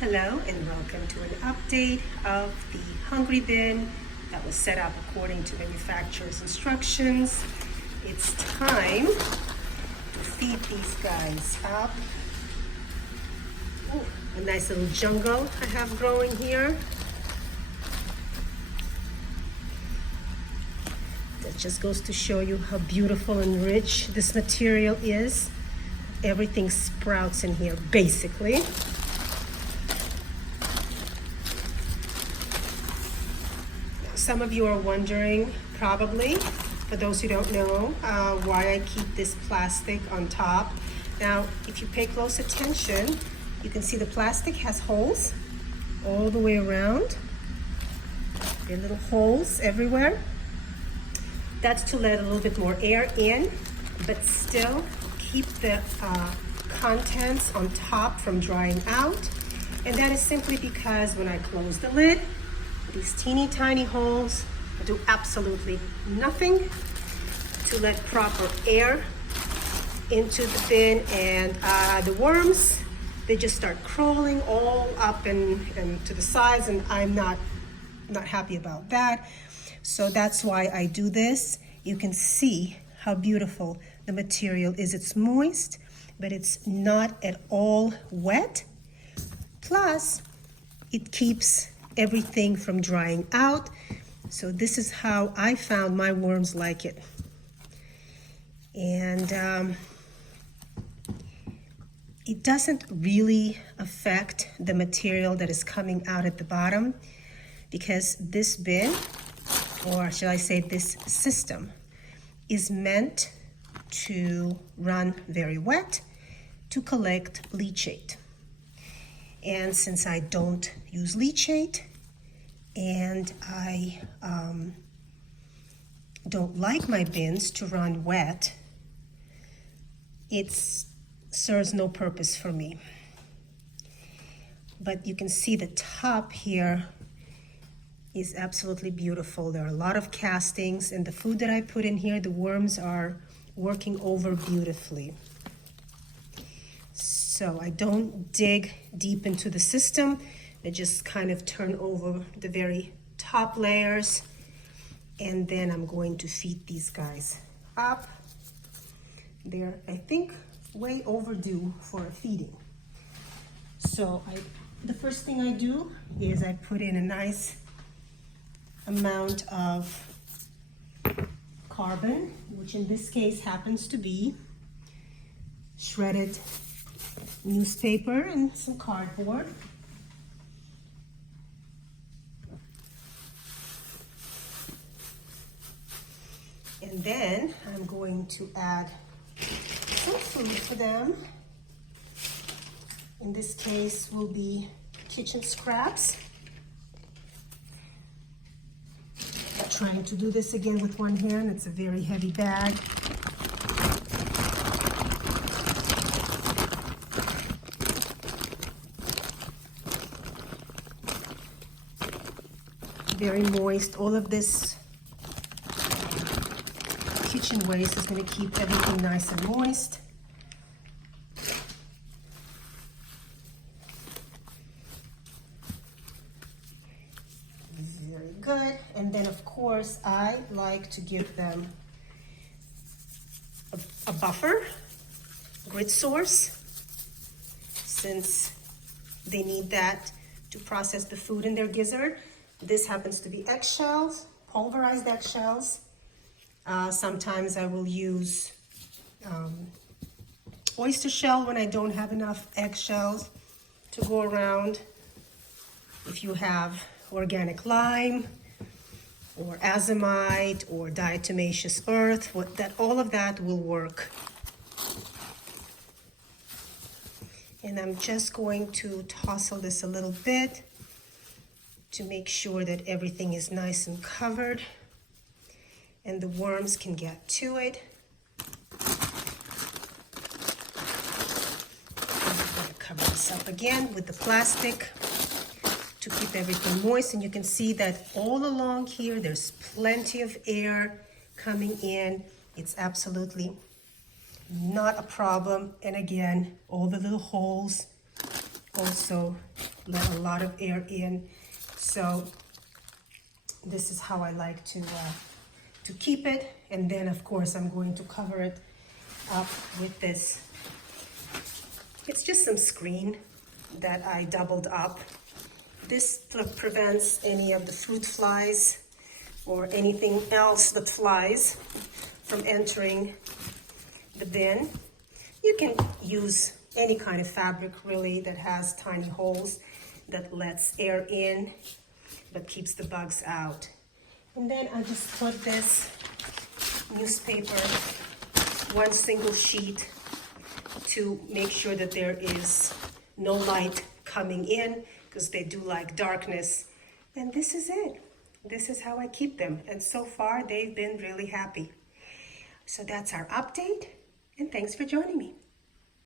Hello and welcome to an update of the Hungry Bin that was set up according to manufacturer's instructions. It's time to feed these guys up. Ooh, a nice little jungle I have growing here. That just goes to show you how beautiful and rich this material is. Everything sprouts in here, basically. Some of you are wondering, probably, for those who don't know, why I keep this plastic on top. Now, if you pay close attention, you can see the plastic has holes all the way around. There are little holes everywhere. That's to let a little bit more air in, but still keep the contents on top from drying out. And that is simply because when I close the lid, these teeny tiny holes do absolutely nothing to let proper air into the bin, and the worms, they just start crawling all up and to the sides, and I'm not happy about that. So that's why I do this. You can see how beautiful the material is. It's moist, but it's not at all wet. Plus, it keeps everything from drying out. So this is how I found my worms like it. And it doesn't really affect the material that is coming out at the bottom, because this bin, or should I say this system, is meant to run very wet to collect leachate. And since I don't use leachate and I don't like my bins to run wet, it serves no purpose for me. But you can see the top here is absolutely beautiful. There are a lot of castings, and the food that I put in here, the worms are working over beautifully. So I don't dig deep into the system. I just kind of turn over the very top layers, and then I'm going to feed these guys up. They're, I think, way overdue for a feeding. So the first thing I do is I put in a nice amount of carbon, which in this case happens to be shredded newspaper and some cardboard. And then I'm going to add some food for them. In this case will be kitchen scraps. I'm trying to do this again with one hand. It's a very heavy bag. Very moist. All of this kitchen waste is going to keep everything nice and moist. Very good. And then of course I like to give them a buffer, grit source, since they need that to process the food in their gizzard. This happens to be eggshells, pulverized eggshells. Sometimes I will use oyster shell when I don't have enough eggshells to go around. If you have organic lime or azomite or diatomaceous earth, all of that will work. And I'm just going to tousle this a little bit to make sure that everything is nice and covered and the worms can get to it. I'm going to cover this up again with the plastic to keep everything moist. And you can see that all along here there's plenty of air coming in. It's absolutely not a problem. And again, all the little holes also let a lot of air in. So this is how I like to keep it. And then of course I'm going to cover it up with this. It's just some screen that I doubled up. This prevents any of the fruit flies or anything else that flies from entering the bin. You can use any kind of fabric really that has tiny holes that lets air in but keeps the bugs out. And then I just put this newspaper, one single sheet, to make sure that there is no light coming in, because they do like darkness. And this is it. This is how I keep them. And so far, they've been really happy. So that's our update, and thanks for joining me.